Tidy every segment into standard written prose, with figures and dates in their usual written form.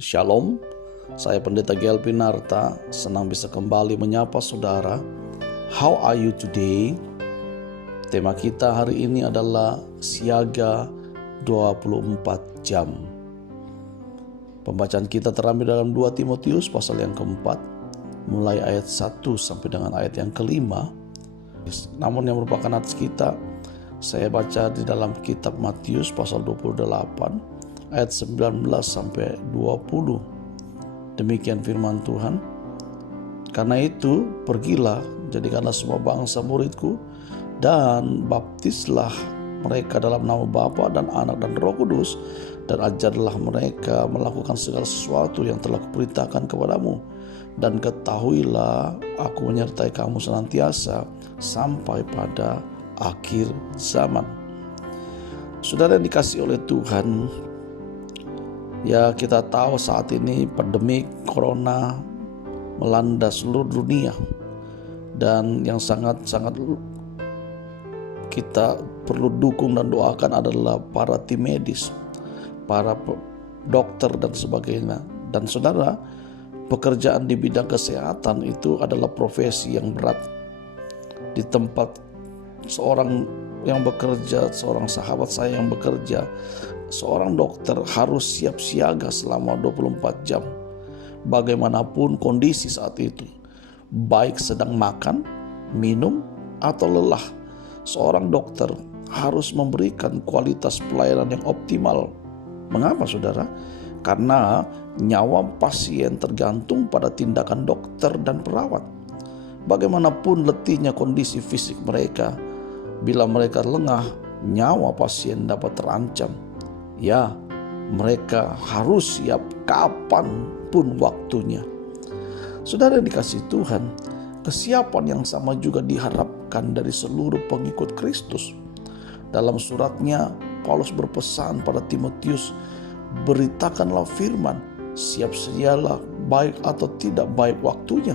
Shalom, saya Pendeta Gel Pinarta, senang bisa kembali menyapa saudara. How are you today? Tema kita hari ini adalah siaga 24 jam. Pembacaan kita terambil dalam 2 Timotius pasal yang keempat, mulai ayat 1 sampai dengan ayat yang kelima. Namun yang merupakan atas kita, saya baca di dalam kitab Matius pasal 28, ayat 19 sampai 20. Demikian firman Tuhan. Karena itu, pergilah, jadikanlah semua bangsa muridku, dan baptislah mereka dalam nama Bapa dan Anak dan Roh Kudus, dan ajarlah mereka melakukan segala sesuatu yang telah kuperintahkan kepadamu. Dan ketahuilah, aku menyertai kamu senantiasa sampai pada akhir zaman. Saudara yang dikasihi oleh Tuhan, ya, kita tahu saat ini pandemi corona melanda seluruh dunia, dan yang sangat-sangat kita perlu dukung dan doakan adalah para tim medis, para dokter dan sebagainya. Dan saudara, pekerjaan di bidang kesehatan itu adalah profesi yang berat. Di tempat seorang yang bekerja, seorang sahabat saya yang bekerja, seorang dokter harus siap siaga selama 24 jam. Bagaimanapun kondisi saat itu, baik sedang makan, minum, atau lelah, seorang dokter harus memberikan kualitas pelayanan yang optimal. Mengapa saudara? Karena nyawa pasien tergantung pada tindakan dokter dan perawat. Bagaimanapun letihnya kondisi fisik mereka, bila mereka lengah, nyawa pasien dapat terancam. Ya, mereka harus siap kapanpun waktunya. Saudara yang dikasihi Tuhan, kesiapan yang sama juga diharapkan dari seluruh pengikut Kristus. Dalam suratnya, Paulus berpesan pada Timotius, beritakanlah firman, siap sedialah baik atau tidak baik waktunya.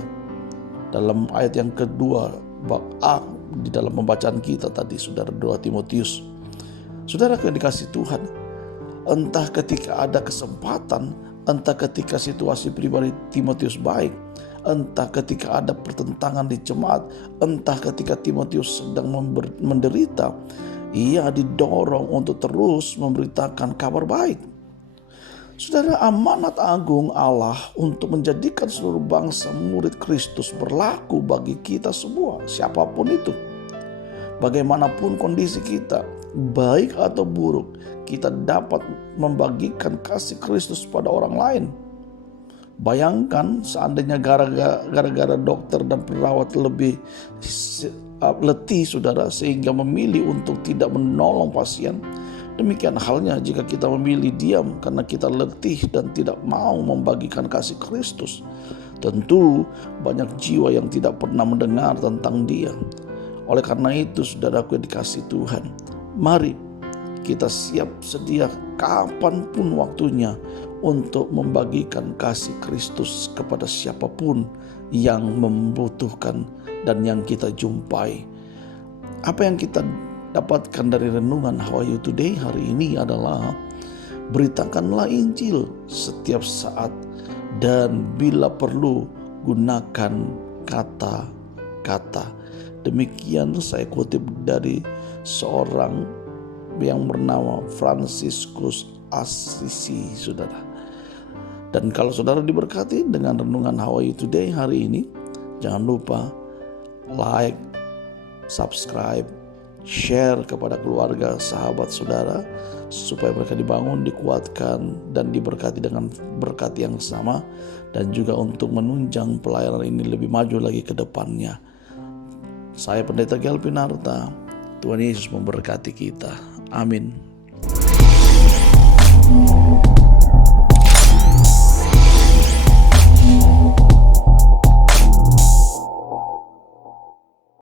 Dalam ayat yang kedua, bab A, di dalam pembacaan kita tadi, saudara, 2 Timotius. Saudara yang dikasihi Tuhan, entah ketika ada kesempatan, entah ketika situasi pribadi Timotius baik, entah ketika ada pertentangan di jemaat, entah ketika Timotius sedang menderita, ia didorong untuk terus memberitakan kabar baik. Saudara, amanat agung Allah untuk menjadikan seluruh bangsa murid Kristus berlaku bagi kita semua, siapapun itu. Bagaimanapun kondisi kita, baik atau buruk, kita dapat membagikan kasih Kristus pada orang lain. Bayangkan seandainya gara-gara dokter dan perawat lebih letih saudara, sehingga memilih untuk tidak menolong pasien. Demikian halnya jika kita memilih diam karena kita letih dan tidak mau membagikan kasih Kristus. Tentu banyak jiwa yang tidak pernah mendengar tentang Dia. Oleh karena itu, saudaraku yang dikasihi Tuhan, mari kita siap sedia kapanpun waktunya untuk membagikan kasih Kristus kepada siapapun yang membutuhkan dan yang kita jumpai. Apa yang kita dapatkan dari renungan How Are You Today hari ini adalah, beritakanlah Injil setiap saat, dan bila perlu gunakan kata-kata. Demikian saya kutip dari seorang yang bernama Fransiskus Assisi, saudara. Dan kalau saudara diberkati dengan renungan How Are You Today hari ini, jangan lupa like, subscribe, share kepada keluarga, sahabat saudara, supaya mereka dibangun, dikuatkan, dan diberkati dengan berkat yang sama, dan juga untuk menunjang pelayanan ini lebih maju lagi ke depannya. Saya Pendeta Gel Pinarta. Tuhan Yesus memberkati kita. Amin.